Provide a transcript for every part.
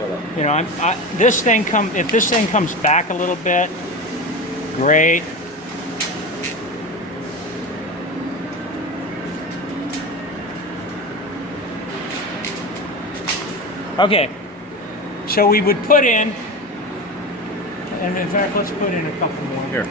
You know, if this thing comes back a little bit, great. Okay, so we would put in, and in fact, let's put in a couple more. Here.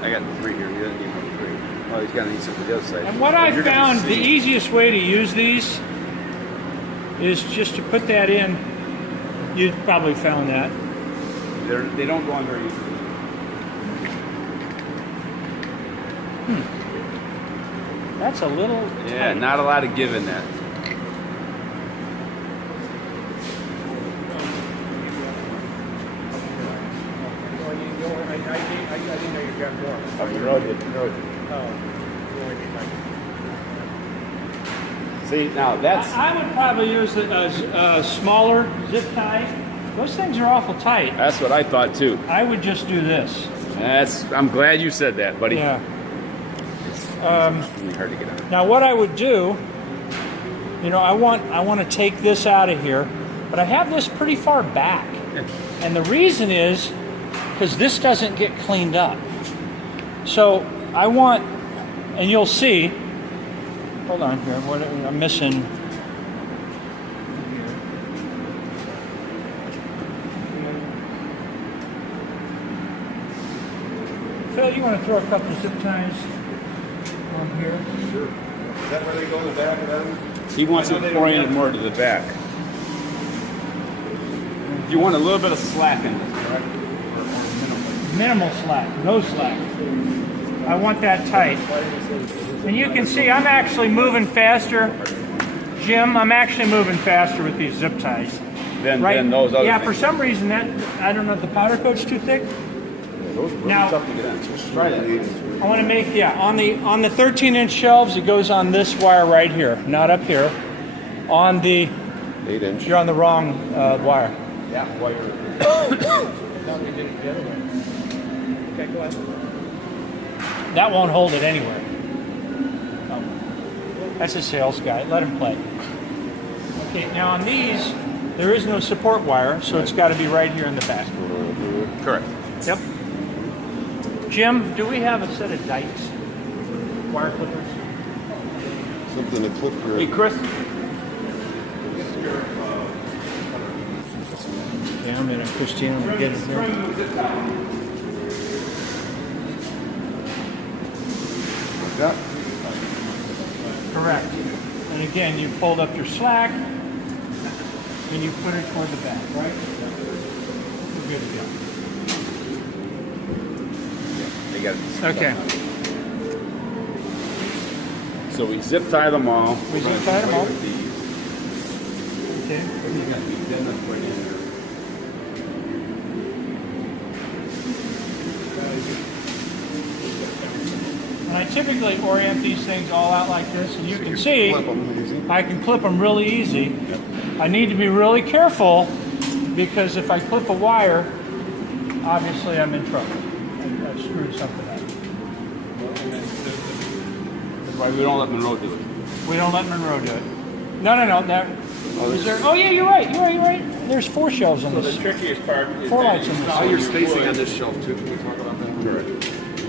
I got 3 here. He doesn't need more 3. Oh, he's gonna need some for the other side. And what I found, the easiest way to use these is just to put that in. You probably found that. They don't go on very easily. That's a little Yeah, tight. not a lot of give in that. I didn't know you got more. Oh, you wrote it. See, now that's... I would probably use a smaller zip tie. Those things are awful tight. That's what I thought too. I would just do this. I'm glad you said that, buddy. Yeah. It's really hard to get out. Now what I would do, you know, I want to take this out of here, but I have this pretty far back. And the reason is because this doesn't get cleaned up. So I want, and you'll see, hold on here, what I'm missing. Phil, you want to throw a couple of zip ties on here? Sure. Is that where they go in the back of them? He wants it oriented more to the back. You want a little bit of slack in this, correct? Or Minimal slack, no slack. I want that tight. And you can see I'm actually moving faster. Jim, I'm actually moving faster with these zip ties. Then those other Yeah, things. for some reason that, I don't know if the powder coat's too thick. Those are really Now- tough to get in. Try that. I want to make, on the 13-inch shelves, it goes on this wire right here, not up here. On the, 8-inch. you're on the wrong wire. Yeah, wire. Okay, go ahead. That won't hold it anywhere. Oh. That's a sales guy. Let him play. Okay, now on these, there is no support wire, so it's got to be right here in the back. Correct. Yep. Jim, do we have a set of dikes? Wire clippers? Something to clip for Hey, Chris. Yeah, I'm in a Christina. I'm getting it here. that. Correct. And again, you fold up your slack and you put it toward the back, right? We're good to go. They got Okay. So we zip tie them all. We zip tie them all. Okay. And I typically orient these things all out like this, and you can see Flip 'em easy. I can clip them really easy. I need to be really careful because if I clip a wire, obviously I'm in trouble. I've screwed something up. That's why we don't let Monroe do it. We don't let Monroe do it. No. That, is there? Oh yeah, you're right. You're right. There's 4 shelves on So this. the trickiest part is 4 that lights you on this. install How you're your spacing wood. on this shelf too? Can we talk about that? Correct. And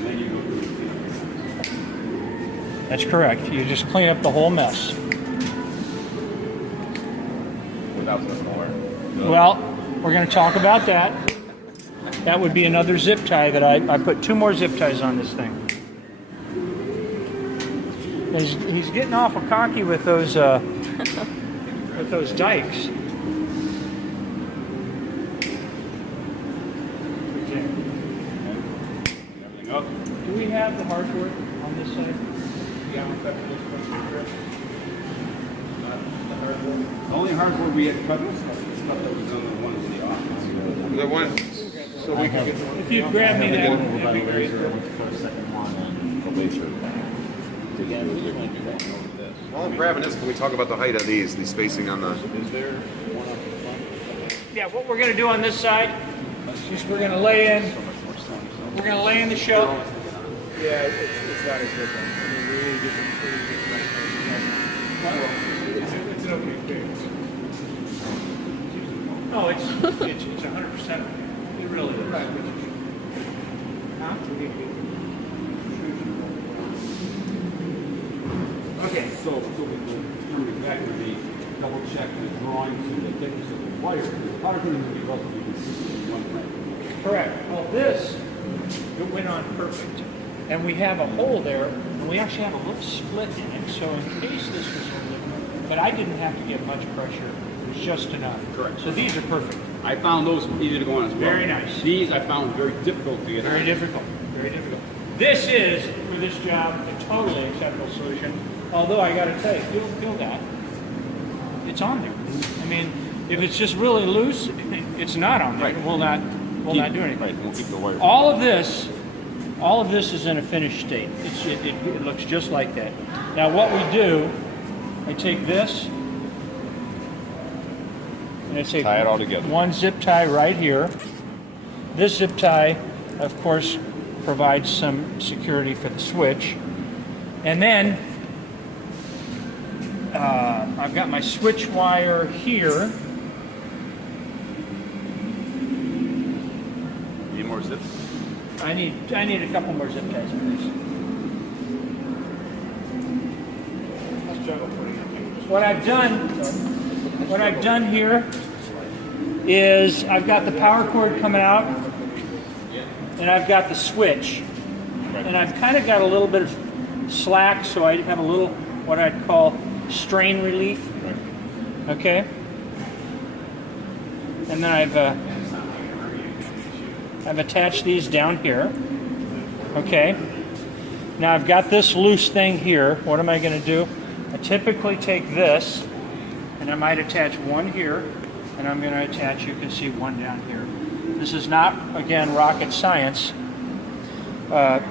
then you go through That's correct. You just clean up the whole mess. without the more. Well, we're going to talk about that. That would be another zip tie that I put 2 more zip ties on this thing. He's getting awful cocky with those dikes. Everything up. Do we have the hardwood on this side? Yeah, I'm cutting this one here. The hardwood. The only hardwood we had to cut was stuff that was on the ones in the office. The one, so we can get the one. If you'd grab me that one, that'd be great. While I'm grabbing this, can we talk about the height of these? The spacing on the. Yeah, what we're going to do on this side is we're going to lay in. We're going to lay in the shelf. Yeah, it's not as good. I mean, we really get the it's an okay fix. it's 100%. It really is. Huh? Okay. So we will do exactly double check the drawings and the thickness of the wire. The powder coating will be relatively consistent in one thing. Correct. Well, this, it went on perfect. And we have a hole there, and we actually have a little split in it, so in case this was a little, but I didn't have to give much pressure. It was just enough. Correct. So these are perfect. I found those easy to go on as well. Very nice. These I found very difficult to get on. Very difficult. Very difficult. This is, for this job, a totally acceptable solution. Although I got to tell you, feel that. It's on there. I mean, if it's just really loose, it's not on there. Right. It will not do anything. Right, we'll keep the wire. All of this is in a finished state. It looks just like that. Now what we do, I take this, and I take Tie it all together. one zip tie right here. This zip tie, of course, provides some security for the switch. And then I've got my switch wire here. Need more zips? I need a couple more zip ties, please. What I've done here is I've got the power cord coming out, and I've got the switch, and I've kind of got a little bit of slack, so I have a little what I'd call strain relief. Okay, and then I've attached these down here. Okay, now I've got this loose thing here. What am I going to do? I typically take this, and I might attach one here, and I'm going to attach, you can see, one down here. This is not, again, rocket science. I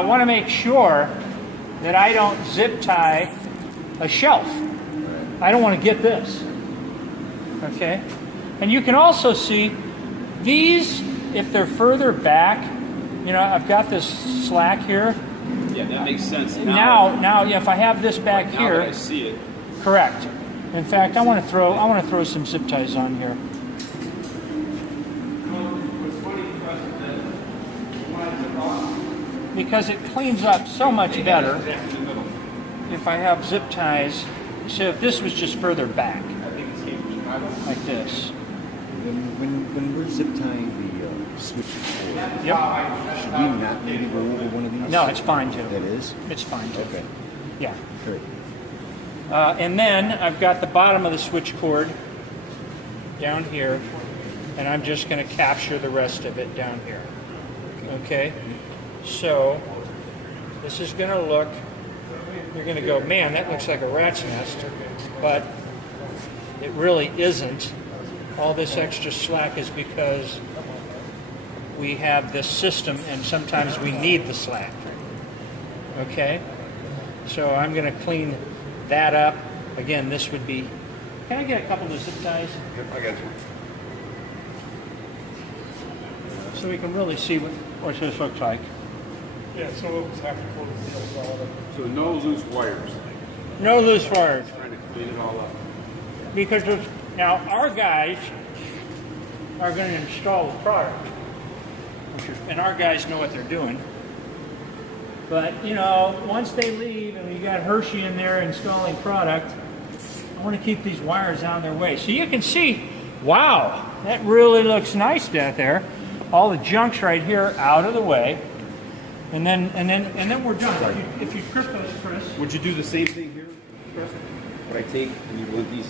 want to make sure that I don't zip tie a shelf. I don't want to get this. Okay? And you can also see these, if they're further back, you know, I've got this slack here. Yeah, that makes sense. Now, yeah, if I have this back now here, that I see it. correct. In fact, I want to throw some zip ties on here. Because it cleans up so much better if I have zip ties. So if this was just further back, like this. When we're zip tying the switch cord, Yep. should we not maybe go over one of these? No, it's fine too. That is? It's fine too. Okay, Yeah. great. And then I've got the bottom of the switch cord down here, and I'm just going to capture the rest of it down here. Okay? So this is going to look, you're going to go, man, that looks like a rat's nest, but it really isn't. All this extra slack is because we have this system, and sometimes we need the slack. Okay? So I'm going to clean that up. Again, this would be, can I get a couple of zip ties? Yep, I got you. So we can really see what this looks like. Yeah, so we'll just have to pull this all up. So no loose wires. No loose wires. Trying to clean it all up. Because now our guys are going to install the product. And our guys know what they're doing. But, you know, once they leave and we got Hershey in there installing product, I want to keep these wires out of their way. So you can see, wow, that really looks nice down there. All the junk's right here out of the way. And then we're done. If you grip those, Chris. Would you do the same thing here, Chris? Would I take and you want these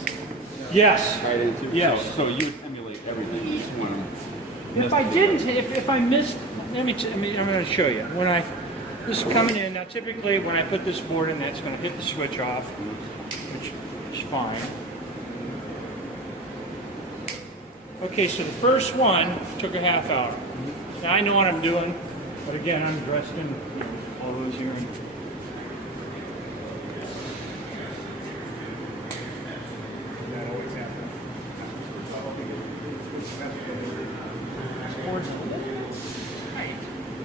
Yes. tied into? Yes. So you would emulate everything. You just want to. If I didn't, if I missed, I'm going to show you. When this is coming in, now typically when I put this board in, that's going to hit the switch off, which is fine. Okay, so the first one took a half hour. Now I know what I'm doing, but again, I'm dressed in all those here. That always happens.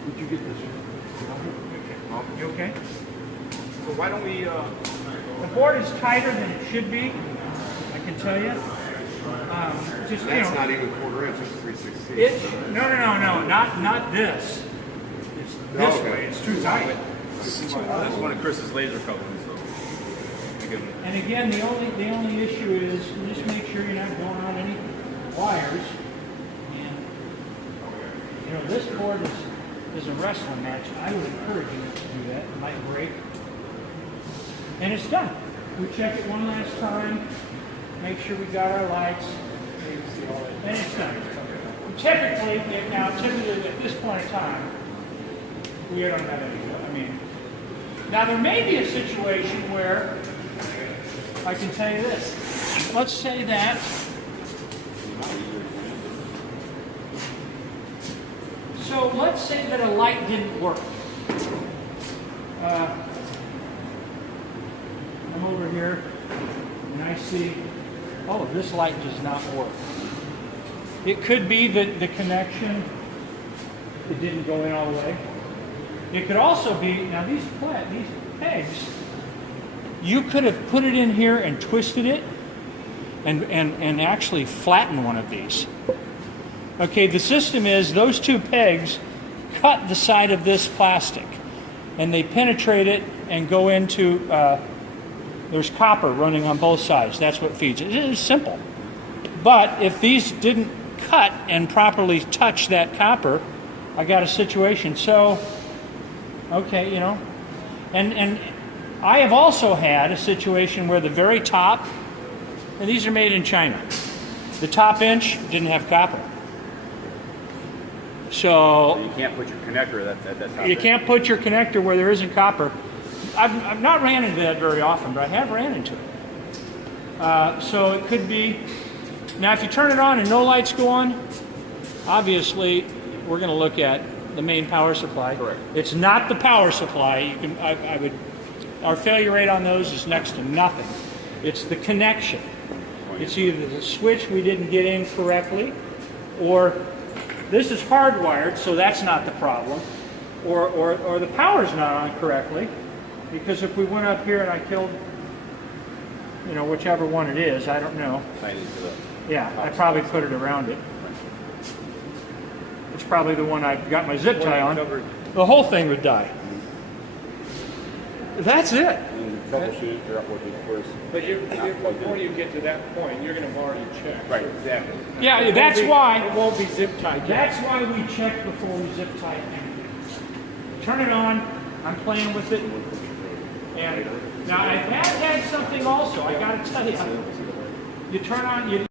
Would you get this? You okay? So why don't we, let's board is tighter than it should be, I can tell you. Just, you That's know, not even quarter inch, it's 3/16. no, not this. It's this okay. way, it's too tight. This is one of Chris's laser couplings, so. And again, the only issue is just make sure you're not going on any wires. And you know, this board is a wrestling match. I would encourage you to do that. It might break. And it's done. We check it one last time. Make sure we got our lights. And it's done. Typically at this point in time, we don't have any. I mean, now there may be a situation where I can tell you this. Let's say that let's say that a light didn't work. I'm over here and I see, oh, this light does not work. It could be that the connection, it didn't go in all the way. It could also be, now these pegs, you could have put it in here and twisted it and actually flattened one of these. Okay, the system is those two pegs cut the side of this plastic and they penetrate it and go into, there's copper running on both sides. That's what feeds it. It is simple. But if these didn't cut and properly touch that copper, I got a situation. So, okay, you know, and I have also had a situation where the very top, and these are made in China, the top inch didn't have copper. So You can't put your connector at that top. you can't put your connector where there isn't copper. I've not ran into that very often, but I have ran into it. So it could be, now if you turn it on and no lights go on, obviously we're going to look at the main power supply. Correct. It's not the power supply. You can, our failure rate on those is next to nothing. It's the connection. It's either the switch we didn't get in correctly, or this is hardwired, so that's not the problem, or the power's not on correctly, because if we went up here and I killed, you know, whichever one it is, I don't know. Yeah, I probably put it around it. It's probably the one I've got my zip tie on. The whole thing would die. That's it. Troubleshoot, figure out what the first. But before you get to that point, you're going to have already checked. Right, exactly. Yeah, that's why. It won't be zip tied. That's why we check before we zip tie anything. Turn it on. I'm playing with it. And now I have had something also. I got to tell you. You turn on.